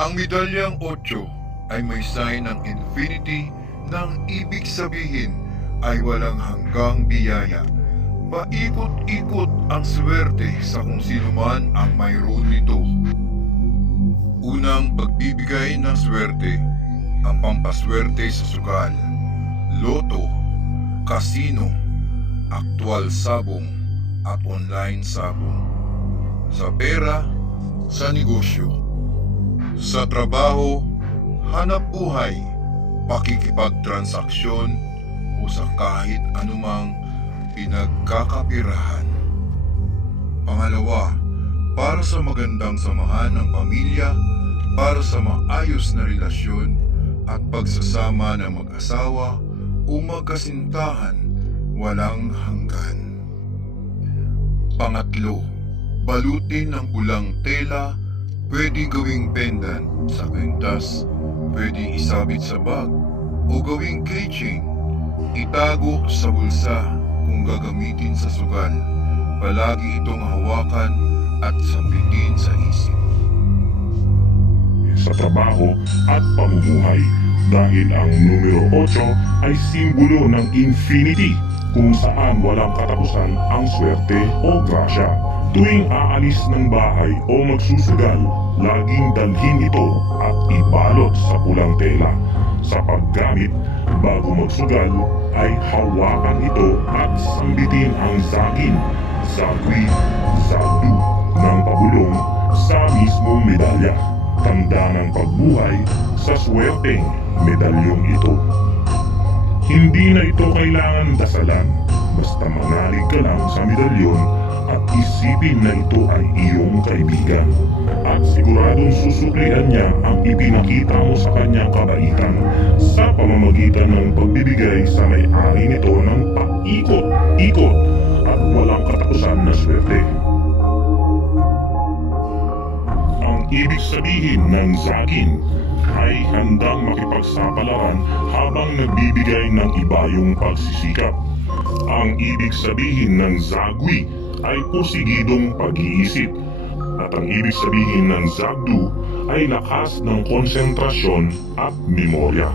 Ang medalyang 8 ay may sign ng infinity nang ibig sabihin ay walang hanggang biyaya. Paikot-ikot ang swerte sa kung sino man ang mayroon nito. Unang pagbibigay ng swerte, ang pampaswerte sa sugal, loto, kasino, aktwal sabong at online sabong. Sa pera, sa negosyo, sa trabaho, hanap buhay, pakikipagtransaksyon o sa kahit anumang pinagkakapirahan. Pangalawa, para sa magandang samahan ng pamilya, para sa maayos na relasyon at pagsasama ng mag-asawa o magkasintahan walang hanggan. Pangatlo, balutin ng pulang tela, pwede gawing pendant sa kwintas, pwede isabit sa bag o gawing keychain. Itago sa bulsa kung gagamitin sa sugal. Palagi itong hawakan at sambitin sa isip. Sa trabaho at pamumuhay, dahil ang numero 8 ay simbolo ng infinity, kung saan walang katapusan ang swerte o grasya. Tuwing aalis ng bahay o magsusugal, laging dalhin ito at ibalot sa pulang tela. Sa paggamit, bago magsugal, ay hawakan ito at sambitin ang zagin, zagwi, zagdu ng pabulong sa mismong medalya. Tanda ng pagbuhay sa swerteng medalyong ito. Hindi na ito kailangan dasalan, basta manalig ka lang sa medalyon at isipin na ito ay iyong kaibigan. At siguradong susuklian niya ang ipinakita mo sa kanyang kabaitan sa pamamagitan ng pagbibigay sa may-ari nito ng paikot-ikot at walang katapusan na swerte. Ang ibig sabihin ng zagin ay handang makipagsapalaran habang nagbibigay ng iba yung pagsisikap. Ang ibig sabihin ng zagwi ay pusigidong pag-iisip. At ang ibig sabihin ng zagdu ay lakas ng konsentrasyon at memorya.